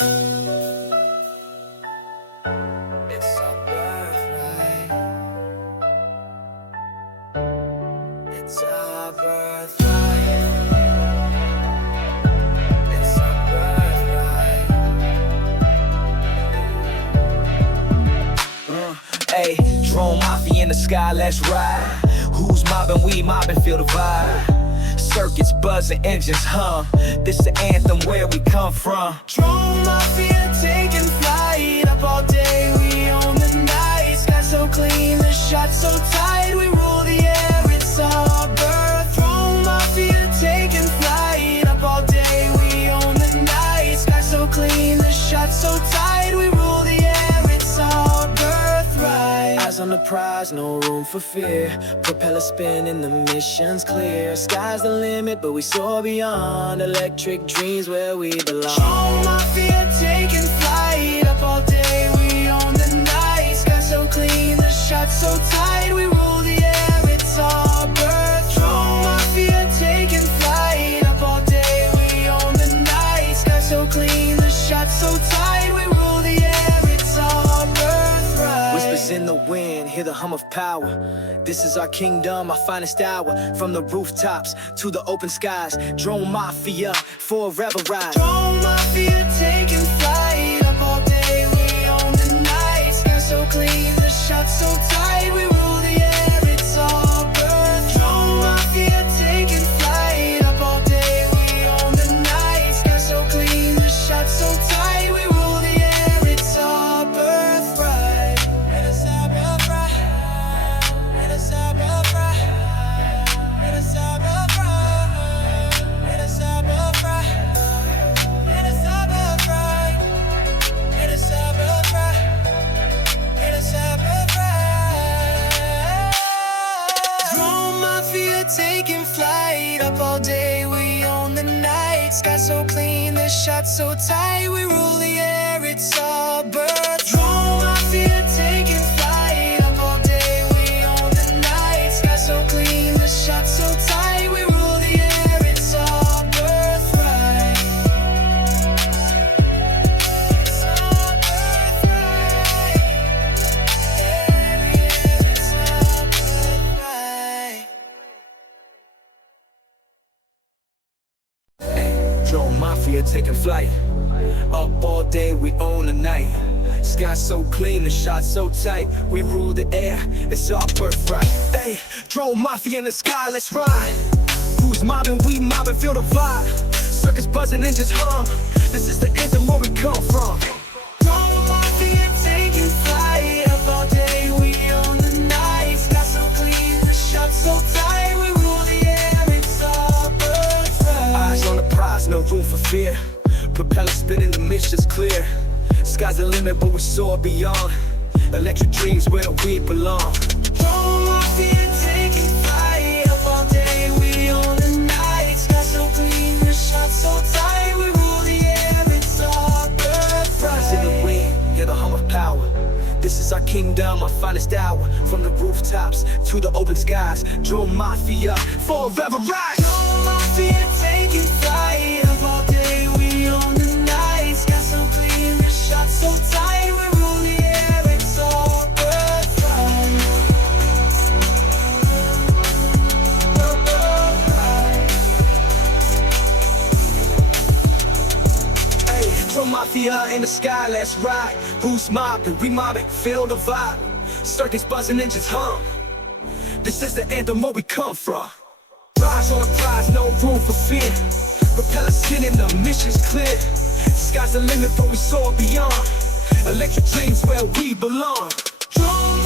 It's our birthright. It's our birthright. It's our birthright. Hey, Drone Mafia in the sky, let's ride. Who's mobbing? We mobbing, feel the vibe. Circuits buzzing, engines hum. This the anthem where we come from. Drone Mafia taking flight. Up all day, we own the night. Sky so clean, the shot so tight. We rule the air, it's our birth. Drone Mafia taking flight. Up all day, we own the night. Sky so clean, the shot so tight. We rule the air, it's our birthright. Eyes on the prize, no room for fear. Propeller spinning, the mission's clear. Sky's the limit, but we soar beyond. Electric dreams where we belong. Drone Mafia taking flight. Up all day, we own the night. Sky so clean, the shot so tight. We rule the air, it's our birth. Drone Mafia taking flight. Up all day, we own the night. Sky so clean, the shot so tight. We rule the air, it's our birthright. Whispers in the wind, hear the hum of power. This is our kingdom, our finest hour. From the rooftops to the open skies. Drone Mafia, forever ride. Drone Mafia taking flight. Up all day, we own the night. Sky so clean, the shot so tight. We rule the air, it's our birth. Drone Mafia taking flight. Up all day, we own the night. Sky so clean, the shot so tight. We rule the air, it's our birthright. It's our birthright. It's our birthright. It's our birthright. It's our birthright. It's our birthright. It's our birthright. It's our birthright. Drone Mafia taking flight. Up all day, we own the night. Sky so clean, the shot so tight. We rule the air, it's our birth. Drone Mafia taking flight. Up all day, we own the night. Sky so clean, the shot so tight. We rule the air, it's our birthright. It's our birthright. It's our birthright. Drone Mafia taking flight. Up all day, we own the night. Sky so clean, the shot so tight. We rule the air, it's our birthright. Hey, Drone Mafia in the sky, let's ride. Who's mobbing? We mobbing, feel the vibe. Circuits buzzing, engines hum. This is the anthem where we come from. Drone Mafia taking flight. Up all day, we own the night. Sky so clean, the shot so tight. We rule the air, it's our birthright. Eyes on the prize, no room for fear. Propeller spinning, the mission's clear. Sky's the limit, but we soar beyond. Electric dreams where we belong. Drone Mafia taking flight. Up all day, we own the night. Sky so clean, the shot so tight. We rule the air, it's our birthright. Rise in the wind, hear the hum of power. This is our kingdom, our finest hour. From the rooftops to the open skies. Drone Mafia, forever ride. Drone Mafia taking flight. Up all day, we own the night. Sky so clean, the shot so tight. We rule the air, it's our birthright. Hey, Drone Mafia in the sky, let's ride. Who's mobbing? We mobbing, feel the vibe. Circuits buzzing, engines hum. This is the anthem where we come from. Rise on the prize, no room for fear. Propeller spinning, the mission's clear. Sky's the limit, but we soar beyond. Electric dreams where we belong. Drone